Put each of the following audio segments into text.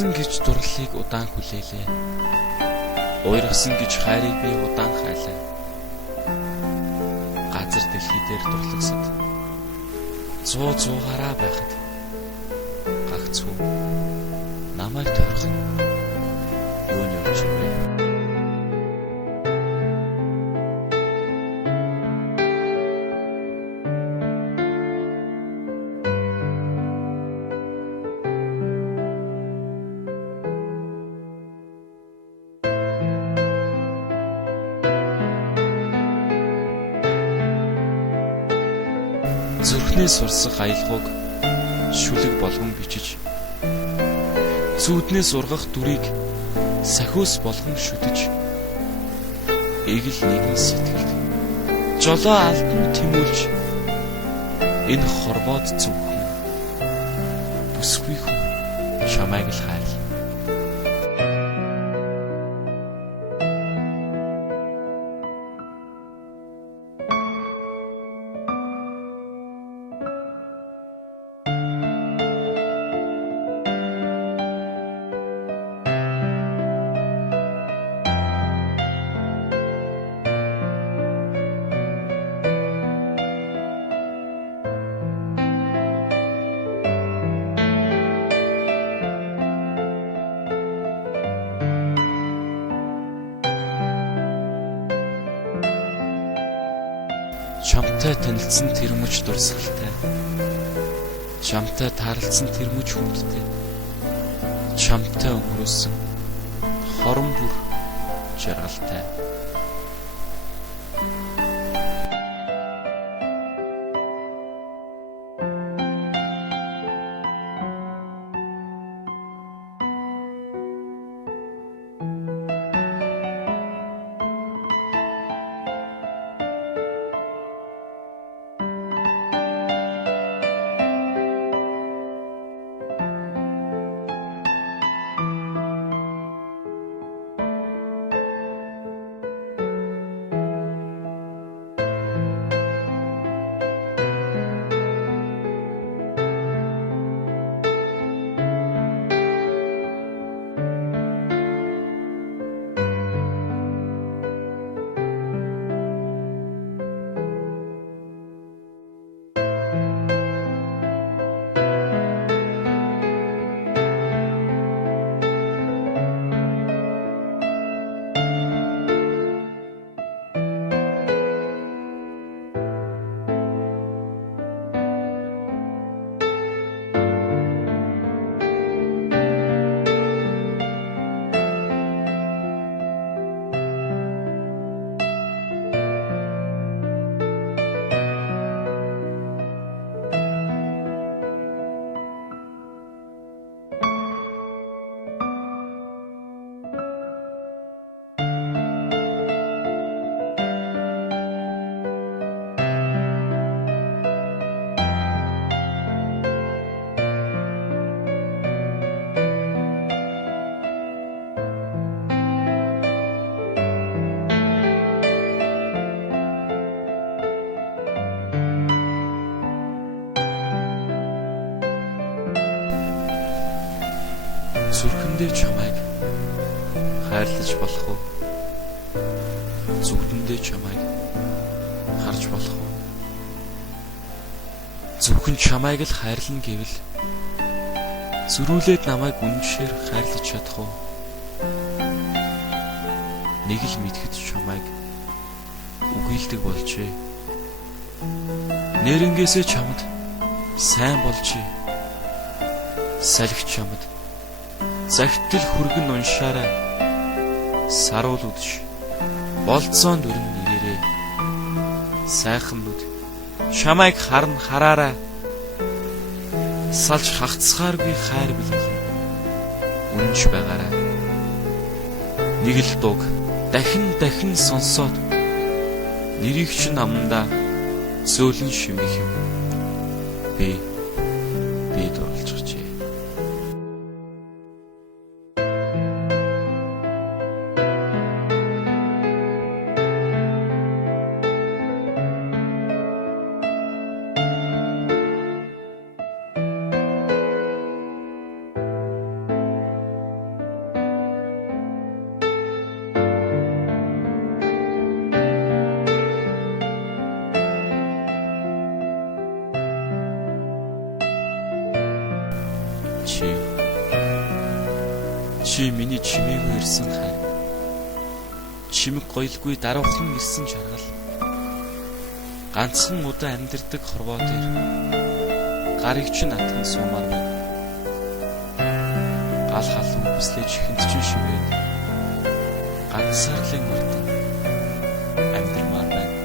Уурсан гэж дурлалыг удаан хүлээлээ. Уйргасан гэж хайрыг би удаан хайлаа. Газар дэлхий дээр дурлагсад 100-100-аараа байхад гагцгүй намайг тойрох юу нь явж вэ? Зүрхнээс сурсах аялгауг шүлэг болгон бичиж, зүүднээс ургах дүрийг сахиус болгон шүтэж, эгэл нэгэн сэтгэлд жолоо алдан тэмүүлж, энэ хорвоод зүгхэн бүсгүй хүн чамайг л хайрлаа. Чамтай танилцсан тэр мөч дурсгалтай, чамтай таарлцсан тэр мөч хүндтэй, чамтай өнгөрөөсөн хорон бүр жаргалтай. Зүрхэндээ чамайг хайрлаж болох уу? Зүгтэндээ чамайг харж болох уу? Зөвхөн чамайг л хайрлана гэвэл зөрүүлээд намайг үнэншээр хайрлаж чадах уу? Нэг л мэдхэд чамайг үгүйлдэг болжээ. Нэрнгээсээ чамд сайн болжээ. Салхи чамд загтал хүргэн уншаарай. Саруул үдш болцоон дүрэн нэрээрээ. Сайхан нүд чамайг харна хараарай. Салж хагцхааргүй хайр бэлэг үнэнч байгаарай. Нэг л дуг дахин сонсоод нэрийг чинь амнда зөөлөн шимэх юм. Би дурлж гачээ. Чи миний чимээгүй ирсэн хайр. Чимэг гоёлгүй даруухан ирсэн жаргал. Ганцхан удаа амьдэрдэг хорвоо дээр гарыг ч натхан суумаар байна. Гал халуун хүслэж хэмтчин шивээд ганцаарлын мартан амьдмаар байна.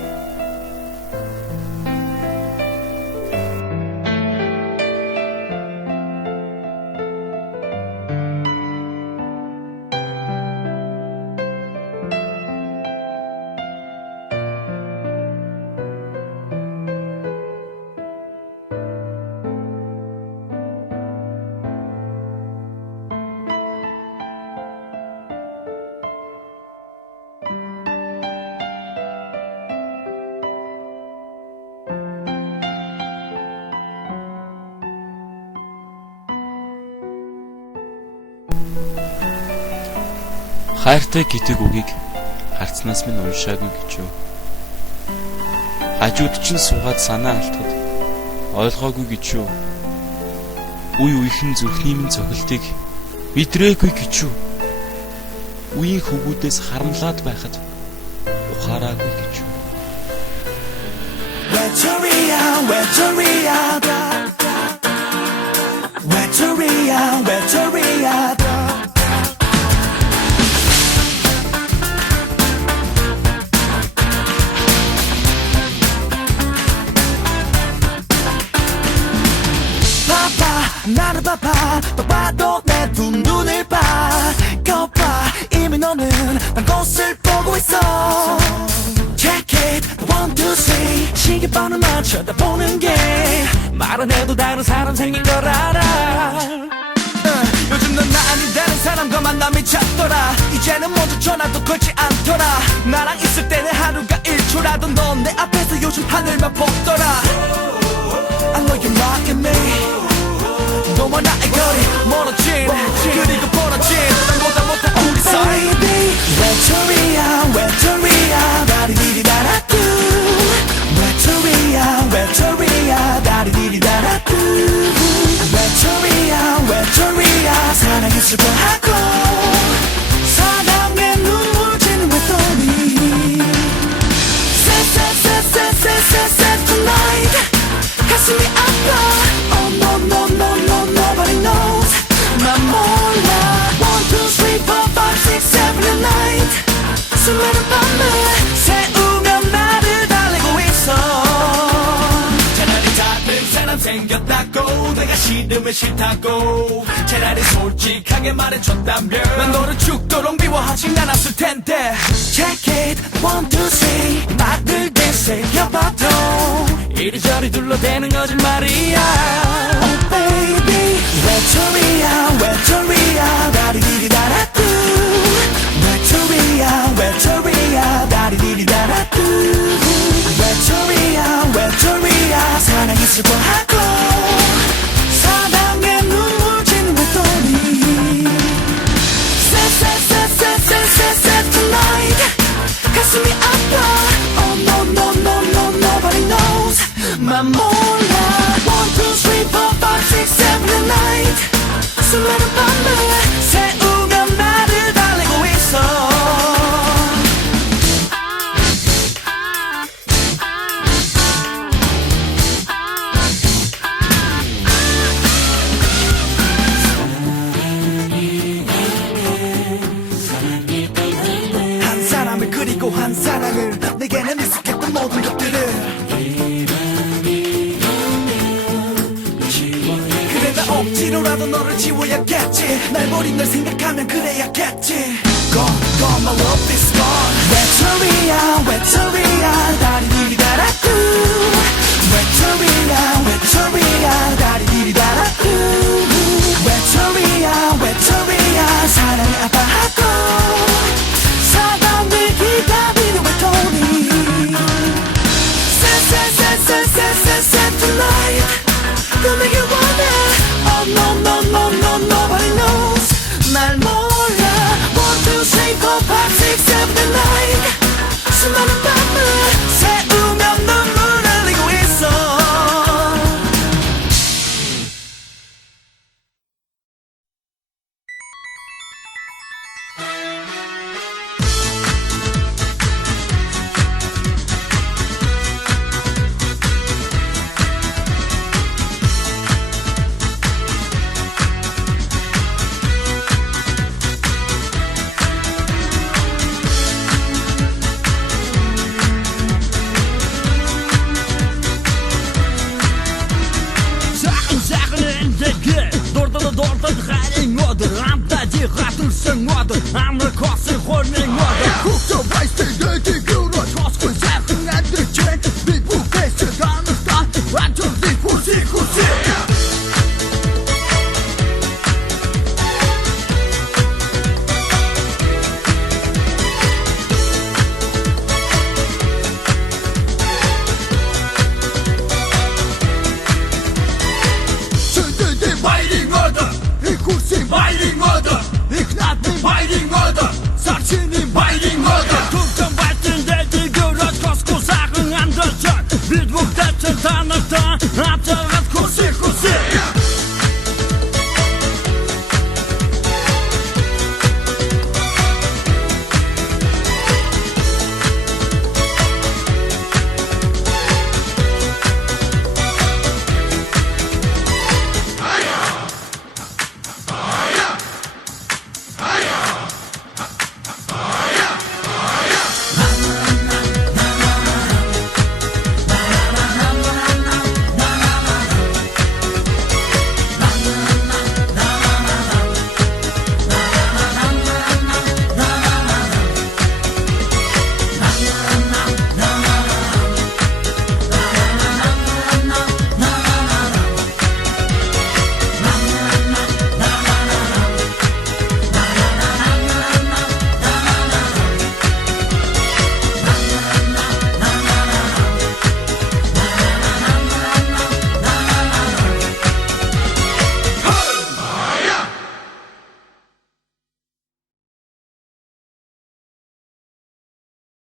Хайртай гэдэг үгийг харцнаас минь уншаагүй гэж юу. Хажууд чинь суугаад санаа алдахад ойлгоогүй гэж юу. Үе үехэн зүрхний минь цохилтыг бидрээгүй гэж юу. Үеийн хөвгүүдээс харамлаад байхад ухаараагүй гэж юу. Victoria, Victoria, Victoria, Victoria. 나를 봐봐도 내 두 눈을 봐 거봐 이미 너는 난 곳을 보고 있어 Check it, one, two, three 시계번호만 쳐다보는 게 말 안 해도 다른 사람 생긴 걸 알아 요즘 넌 나 아닌 다른 사람과 만남이 잦더라 이제는 먼저 전화도 걸지 않더라 나랑 있을 때는 하루가 1초라도 넌 내 앞에서 요즘 하늘만 보더라 I know you're mocking me 너와 나의 거리 멀어진 그리고 벌어진 보다 못한 우리 사이 Baby Victoria Victoria 다리디리다라뚜 Victoria Victoria 다리디리다라뚜 Victoria Victoria 사랑이 슬퍼하고 사랑에 눈물 지는 외톨이 Set tonight 가슴이 아파 Oh no no no no nobody knows 난 몰라 1, 2, 3, 4, 5, 6, 7, 8 수많은 밤을 새우며 나를 달래고 있어 차라리 다른 사람 생겼다고 내가 싫으면 싫다고 차라리 솔직하게 말해줬다면 난 너를 죽도록 미워하진 않았을 텐데 Check it 1, 2, 3 말들 되새겨봐도 이리저리 둘러대는 거짓말이야 Oh baby Victoria Victoria 다리디리다라뚜 Victoria Victoria 다리디리다라뚜 Victoria Victoria 사랑이 슬퍼하고 사랑에 눈물 지는 외톨이 Set tonight 가슴이 아파 Oh no no no no nobody knows 맘 몰라 1, 2, 3, 4, 5, 6, 7, 8 수많은 밤을 새우며 나를 달래고 있어 한 사람을 그리고 한 사랑을 내게는 익숙했던 모든 것들을 억지로라도 너를 지워야겠지 날 버린 널 생각하면 그래야겠지 Gone, my love is gone Victoria, Victoria 다리디리다라뚜 Victoria, Victoria 다리디리다라뚜 Victoria, Victoria 사랑이 아파하고 사랑을 기다리는 외톨이 Set tonight 또 내게 원해 Oh no no no no nobody knows 날 몰라 1, 2, 3, 4, 5, 6, 7 하늘 꽉